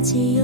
记忆